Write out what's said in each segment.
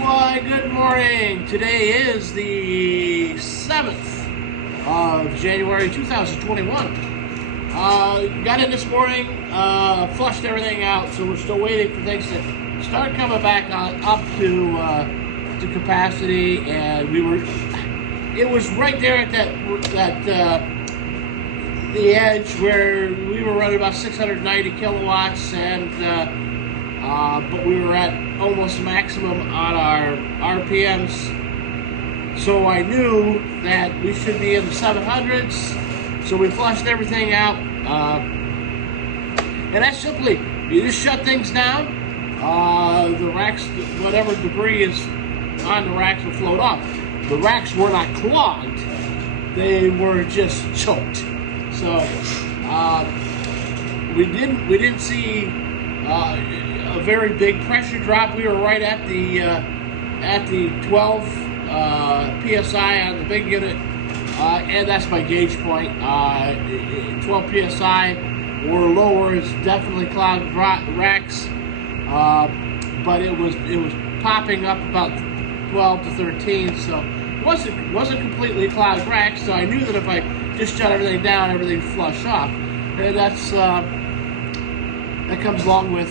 Why, good morning. Today is the 7th of January 2021. Got in this morning, flushed everything out, so we're still waiting for things to start coming back up to capacity. And it was right there at the edge where we were running about 690 kilowatts, and but we were at almost maximum on our RPMs. So I knew that we should be in the 700s. So we flushed everything out. And that's simply, you just shut things down. The racks, whatever debris is on the racks will float off. The racks were not clogged. They were just choked. So we didn't see a very big pressure drop. We were right at the 12 psi on the big unit, and that's my gauge point. 12 psi or lower is definitely clogged racks, but it was popping up about 12 to 13, so it wasn't completely clogged racks. So I knew that if I just shut everything down, everything flushed off, and that comes along with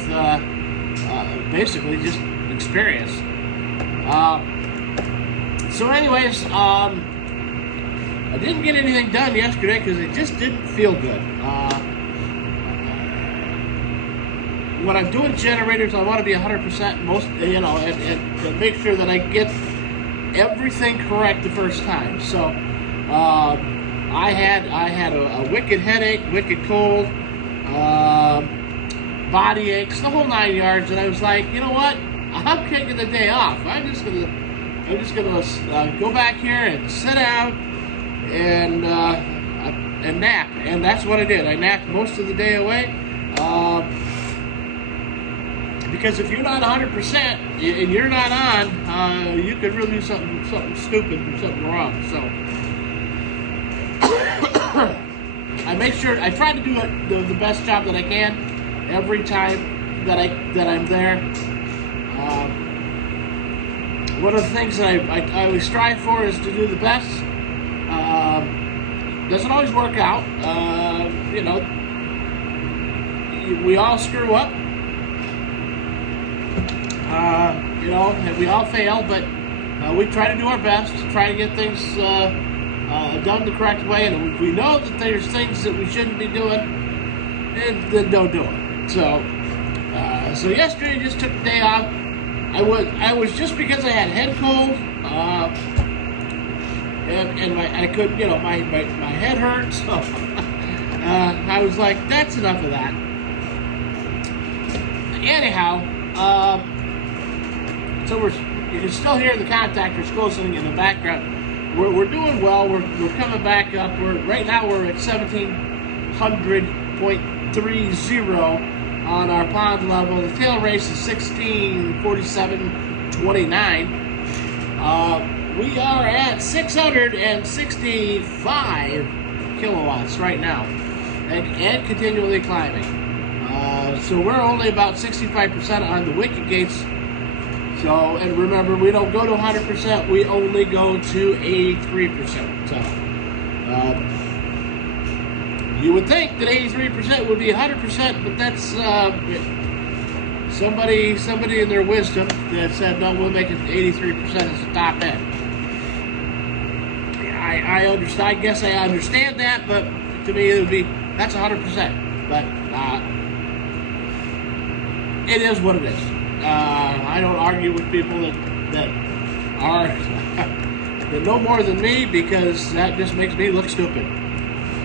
basically just experience. So anyways, I didn't get anything done yesterday because it just didn't feel good. When I'm doing generators, I want to be 100% most, and make sure that I get everything correct the first time. So I had a wicked headache, wicked cold, body aches, the whole 9 yards, and I was like, you know what? I'm taking the day off. I'm just gonna go back here and sit down and nap, and that's what I did. I napped most of the day away, because if you're not 100% and you're not on, you could really do something stupid or something wrong. So I try to do the best job that I can every time that I'm there. One of the things that I always strive for is to do the best. Doesn't always work out. We all screw up. And we all fail, but we try to do our best, try to get things done the correct way. And if we know that there's things that we shouldn't be doing, then don't do it. So yesterday I just took the day off. I was just because I had head cold, and my head hurt. So I was like, that's enough of that. Anyhow, so you can still hear the contactors closing in the background. We're doing well. We're coming back up. Right now we're at 1700.30 on our pond level. The tail race is 1647.29. We are at 665 kilowatts right now, and continually climbing. So we're only about 65% on the wicket gates. So, and remember, we don't go to 100%, we only go to 83%. So, you would think that 83% would be 100%, but that's somebody in their wisdom that said, no, we'll make it 83% as the top end. I understand. I guess I understand that, but to me it would be, that's 100%. But it is what it is. I don't argue with people that are that know more than me, because that just makes me look stupid.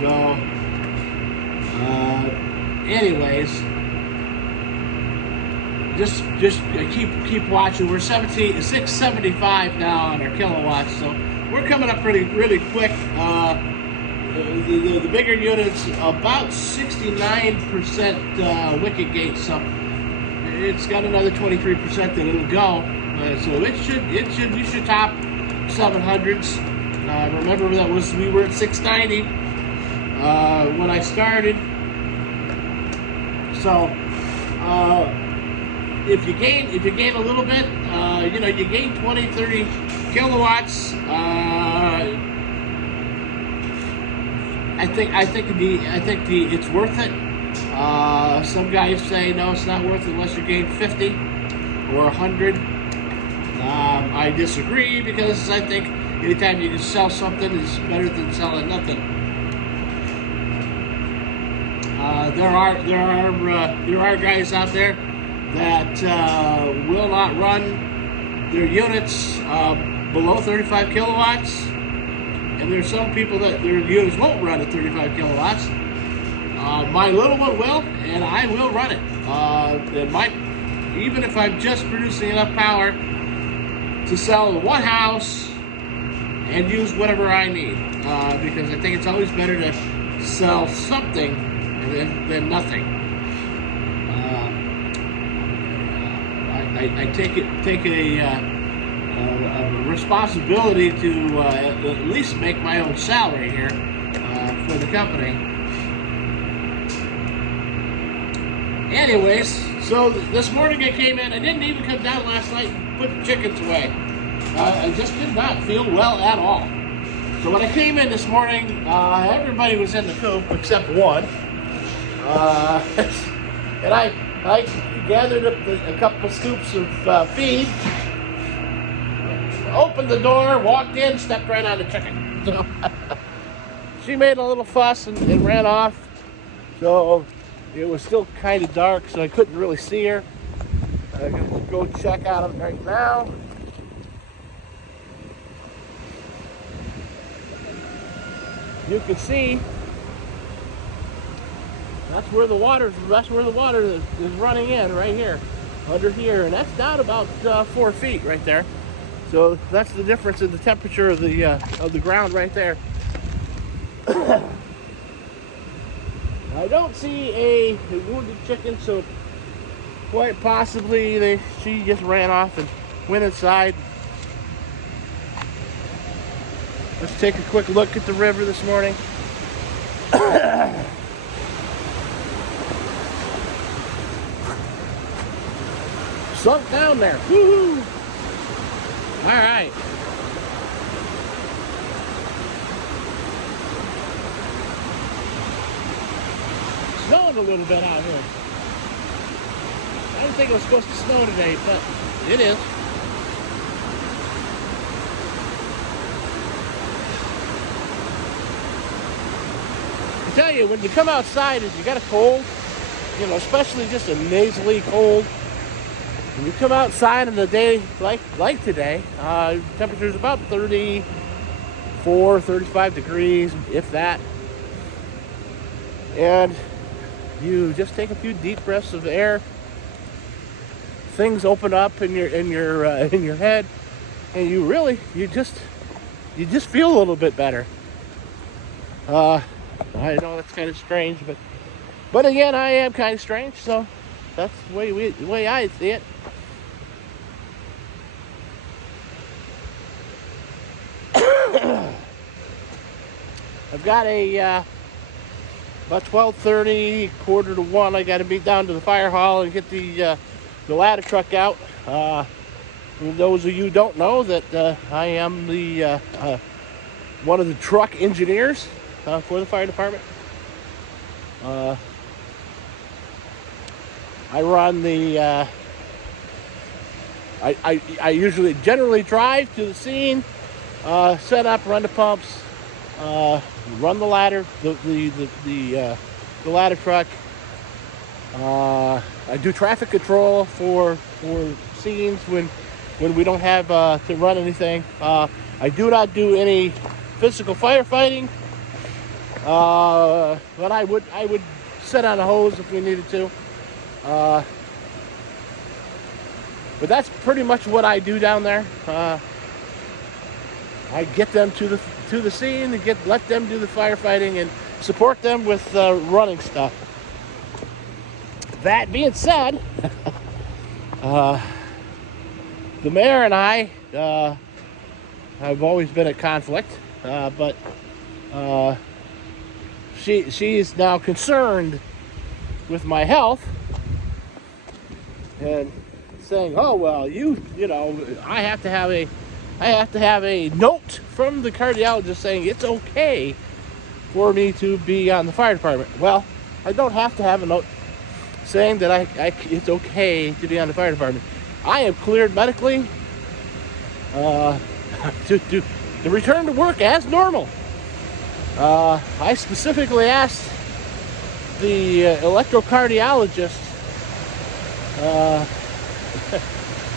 So, anyways, just keep watching. We're 675 now on our kilowatts, so we're coming up really quick. The bigger unit's about 69% wicket gate, so it's got another 23% that it'll go. So we should top 700s. Remember that we were at 690 when I started. So if you gain a little bit, you gain 20, 30 kilowatts. I think it's worth it. Some guys say no, it's not worth it unless you gain 50 or 100. I disagree, because I think anytime you can sell something is better than selling nothing. There are guys out there that will not run their units below 35 kilowatts, and there's some people that their units won't run at 35 kilowatts. My little one will, and I will run it. Even if I'm just producing enough power to sell to one house and use whatever I need, because I think it's always better to sell something than nothing. I take a responsibility to at least make my own salary here for the company. Anyways, so this morning I came in. I didn't even come down last night and put the chickens away. I just did not feel well at all. So when I came in this morning, everybody was in the coop except one. And I gathered up a couple scoops of feed, opened the door, walked in, stepped right on the chicken. So she made a little fuss and ran off. So it was still kind of dark, so I couldn't really see her. I'm going to go check out them right now. You can see that's where the water is running in, right here, under here, and that's down about 4 feet right there. So that's the difference in the temperature of the ground right there. I don't see a wounded chicken, so quite possibly she just ran off and went inside. Let's take a quick look at the river this morning. Sunk down there. Woo-hoo! All right. Snowing a little bit out here. I didn't think it was supposed to snow today, but it is. I tell you, when you come outside and you got a cold, especially just a nasally cold, when you come outside in the day like today, temperature is about 34, 35 degrees, if that. And you just take a few deep breaths of air. Things open up in your head, and you just feel a little bit better. I know that's kind of strange, but again, I am kind of strange, so that's the way I see it. I've got about 12:30, quarter to 1. I got to be down to the fire hall and get the ladder truck out. For those of you who don't know, that I am the one of the truck engineers for the fire department. I run the. I usually generally drive to the scene, set up, run the pumps, run the ladder, the ladder truck. I do traffic control for scenes when we don't have to run anything. I do not do any physical firefighting, but I would set on a hose if we needed to. But that's pretty much what I do down there. I get them to the scene and let them do the firefighting and support them with running stuff. That being said, the mayor and I have always been at conflict, but she is now concerned with my health, and saying, "Oh well, I have to have a note from the cardiologist saying it's okay for me to be on the fire department." Well, I don't have to have a note saying that it's okay to be on the fire department. I am cleared medically to return to work as normal. I specifically asked the electrocardiologist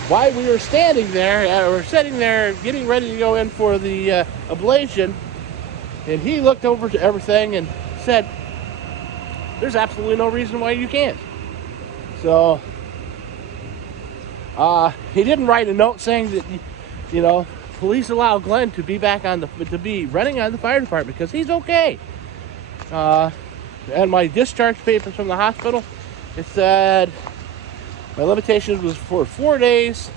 why we were standing there, or sitting there getting ready to go in for the ablation, and he looked over to everything and said, "There's absolutely no reason why you can't." So he didn't write a note saying that, police allow Glenn to be running on the fire department because he's okay. And my discharge papers from the hospital, it said my limitations was for 4 days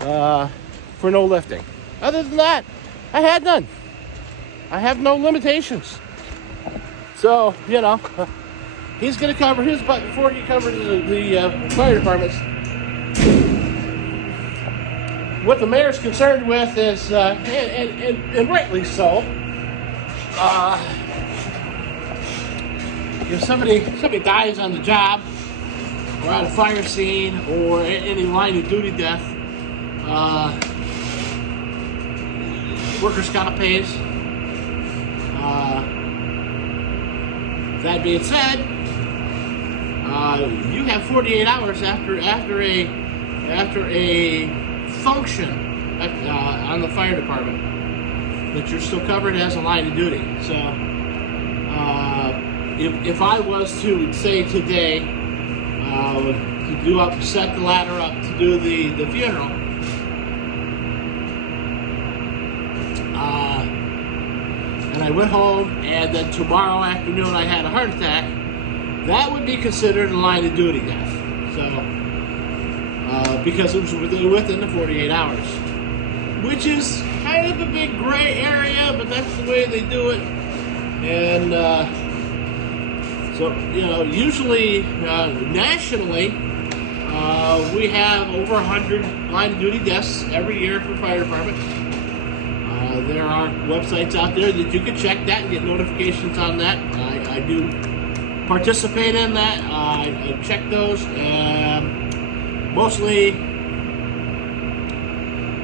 for no lifting. Other than that, I had none. I have no limitations. So, he's going to cover his butt before he covers the fire department's. What the mayor's concerned with is, and rightly so, if somebody dies on the job, or at a fire scene, or any line of duty death, workers' comp pays. That being said, you have 48 hours after a function on the fire department that you're still covered as a line of duty. So if I was to say today to set the ladder up to do the funeral, and I went home, and then tomorrow afternoon I had a heart attack, that would be considered a line of duty death. So because it was within the 48 hours, which is kind of a big gray area, but that's the way they do it. And so, usually nationally, we have over 100 line of duty deaths every year for fire department. There are websites out there that you can check that and get notifications on that. I do participate in that. I check those. Mostly,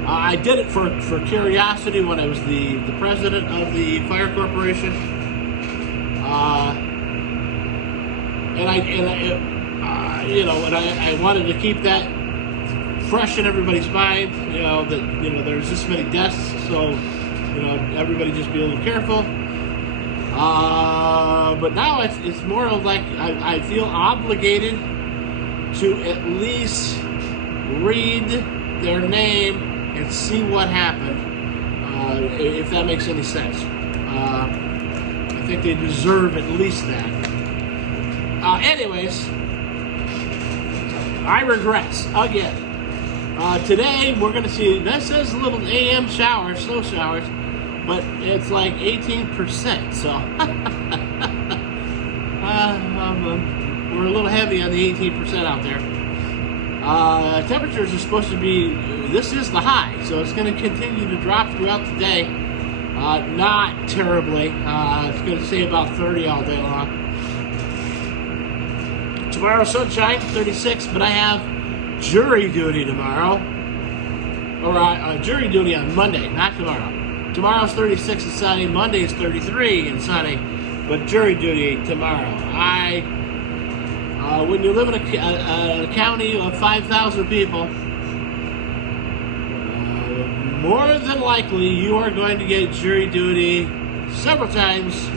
I did it for curiosity when I was the president of the fire corporation, and I wanted to keep that fresh in everybody's mind. That there's this many deaths, so everybody just be a little careful. But now it's more of like I feel obligated to at least read their name and see what happened, if that makes any sense. I think they deserve at least that. Anyways, I regress again. Today we're going to see, that says a little AM showers, slow showers, but it's like 18%, so we're a little heavy on the 18% out there. Temperatures are supposed to be, this is the high, so it's going to continue to drop throughout the day. Not terribly. It's going to stay about 30 all day long. Tomorrow, sunshine, 36, but I have jury duty tomorrow. Or jury duty on Monday, not tomorrow. Tomorrow's 36 and sunny, Monday is 33 and sunny, but jury duty tomorrow. When you live in a county of 5,000 people, more than likely you are going to get jury duty several times.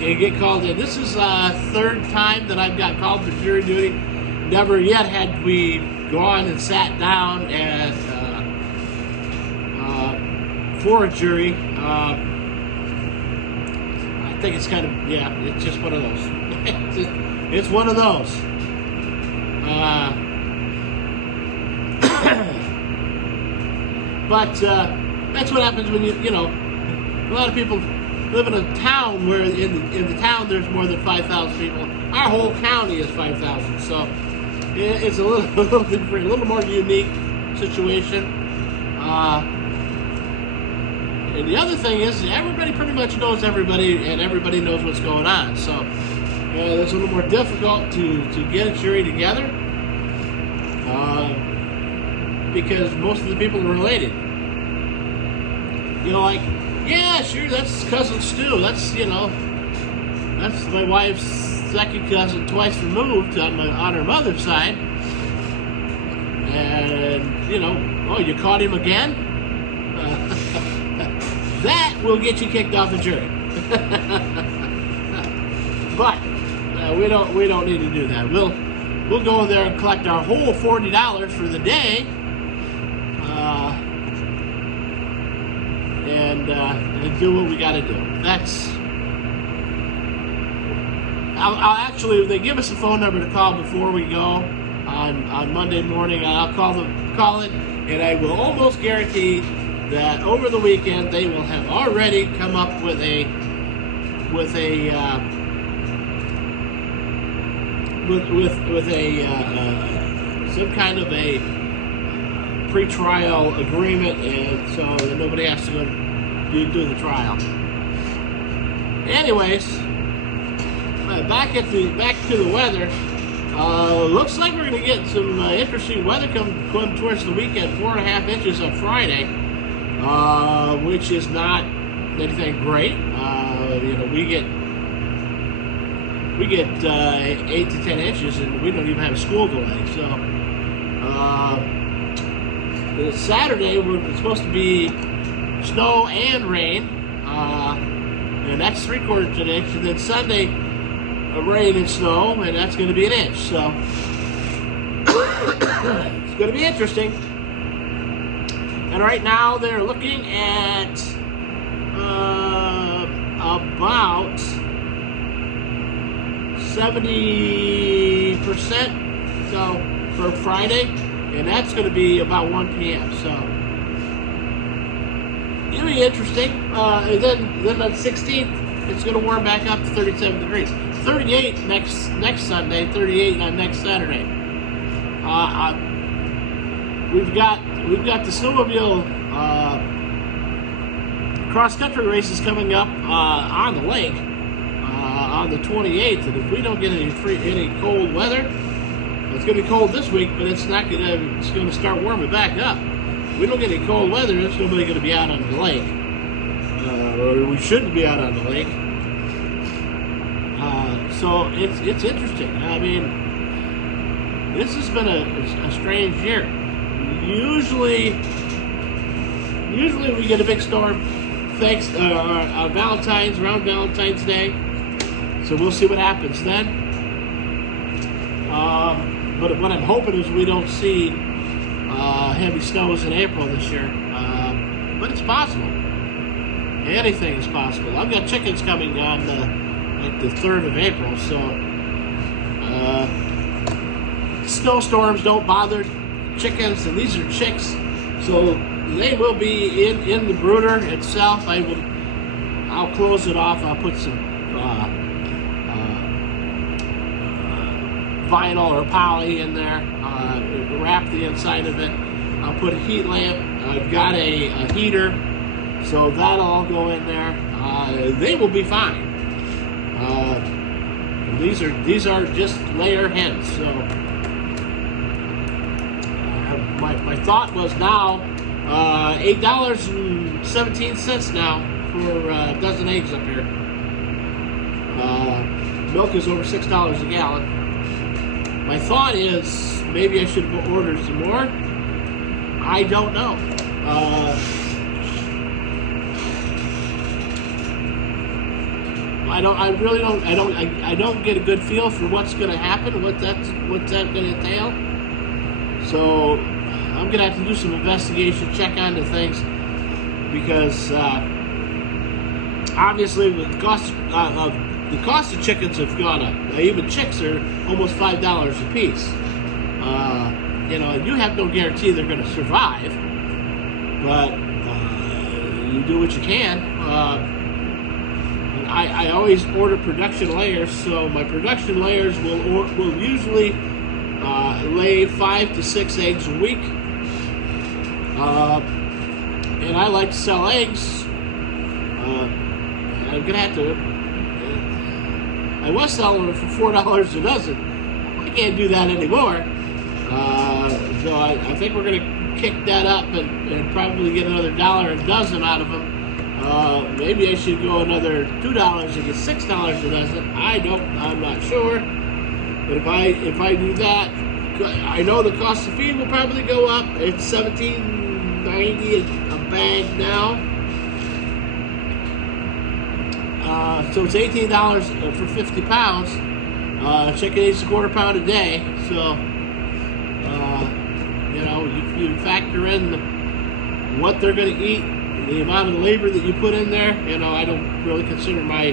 You get called in. This is third time that I've got called for jury duty. Never yet had we gone and sat down and for a jury. I think it's kind of, it's just one of those. It's one of those. But that's what happens when a lot of people live in a town where in the town there's more than 5,000 people. Our whole county is 5,000, so it's a little different, a little more unique situation. And the other thing is, everybody pretty much knows everybody, and everybody knows what's going on. So it's a little more difficult to get a jury together because most of the people are related. You know, like, yeah, sure, that's cousin Stu. That's that's my wife's second cousin, twice removed on her mother's side. And oh, you caught him again? That will get you kicked off the jury. But we don't need to do that. We'll go there and collect our whole $40 for the day, and do what we got to do. I'll actually, they give us a phone number to call before we go on Monday morning. I'll call it, and I will almost guarantee that over the weekend they will have already come up with some kind of a pre-trial agreement, and so that nobody has to go do the trial. Anyways, back to the weather. Looks like we're going to get some interesting weather come towards the weekend. 4.5 inches on Friday, which is not anything great. We get 8 to 10 inches, and we don't even have a school delay. So Saturday it's supposed to be snow and rain, and that's 3/4 of an inch. And then Sunday, rain and snow, and that's going to be 1 inch. So it's going to be interesting. And right now they're looking at about 70% so for Friday, and that's going to be about 1 p.m. So it'll be interesting. And then on the 16th, it's going to warm back up to 37 degrees. 38 next Sunday, 38 on next Saturday. We've got the snowmobile cross country races coming up on the lake on the 28th, and if we don't get any cold weather, it's going to be cold this week, but it's going to start warming back up. If we don't get any cold weather, it's nobody going to be out on the lake, or we shouldn't be out on the lake. So it's interesting. I mean, this has been a strange year. Usually we get a big storm around Valentine's Day. So we'll see what happens then. But what I'm hoping is we don't see heavy snows in April this year. But it's possible. Anything is possible. I've got chickens coming on the 3rd of April, so snowstorms don't bother chickens, and these are chicks, so they will be in the brooder itself. I'll close it off. I'll put some vinyl or poly in there, wrap the inside of it. I'll put a heat lamp. I've got a heater, so that'll all go in there. They will be fine. These are just layer hens. So my thought was now $8.17 now for a dozen eggs up here. Milk is over $6 a gallon. My thought is maybe I should order some more. I don't know. I don't get a good feel for what's going to happen, what's that going to entail. So I'm going to have to do some investigation, check onto things, because obviously the cost of chickens have gone up. Now, even chicks are almost $5 a piece. You have no guarantee they're going to survive, but you do what you can. I always order production layers, so my production layers will usually lay 5 to 6 eggs a week. And I like to sell eggs. I'm gonna have to. I was selling them for $4 a dozen. I can't do that anymore. So I think we're gonna kick that up and probably get another $1 a dozen out of them. Maybe I should go another $2 and get $6 a dozen. I'm not sure. But if I do that, I know the cost of feed will probably go up. It's $17.90 a bag now. So it's $18 for 50 pounds. Chicken eats a quarter pound a day. So, you factor in what they're going to eat, the amount of labor that you put in there. I don't really consider my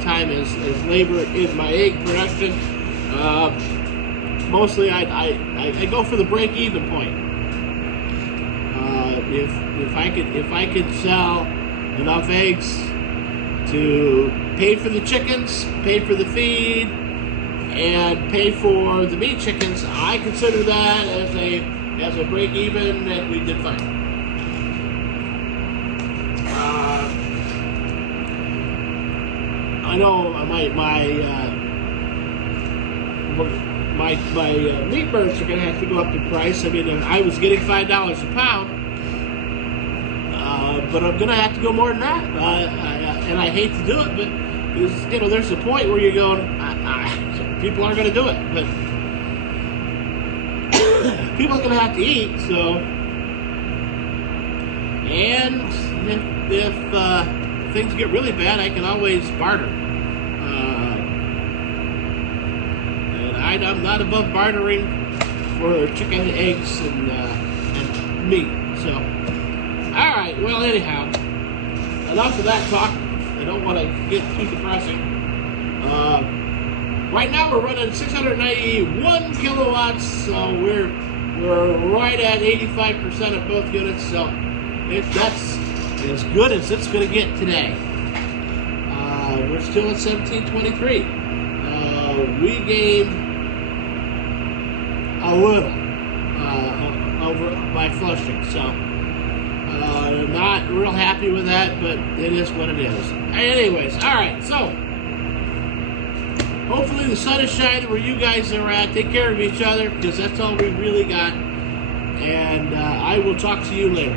time as labor in my egg production. Mostly I go for the break-even point. If I could sell enough eggs to pay for the chickens, pay for the feed, and pay for the meat chickens, I consider that as a break-even, that we did fine. I know my meat birds are going to have to go up in price. I mean, I was getting $5 a pound, but I'm going to have to go more than that. And I hate to do it, but there's a point where you're going, people aren't going to do it, but people are going to have to eat. So, and if things get really bad, I can always barter. I'm not above bartering for chicken, eggs, and meat. So, all right. Well, anyhow, enough of that talk. I don't want to get too depressing. Right now, we're running 691 kilowatts, so we're right at 85% of both units. So that's as good as it's going to get today. We're still at 1723. We gained a little over by flushing, so not real happy with that, but it is what it is. Anyways, all right, so hopefully the sun is shining where you guys are at. Take care of each other, because that's all we really got, and I will talk to you later.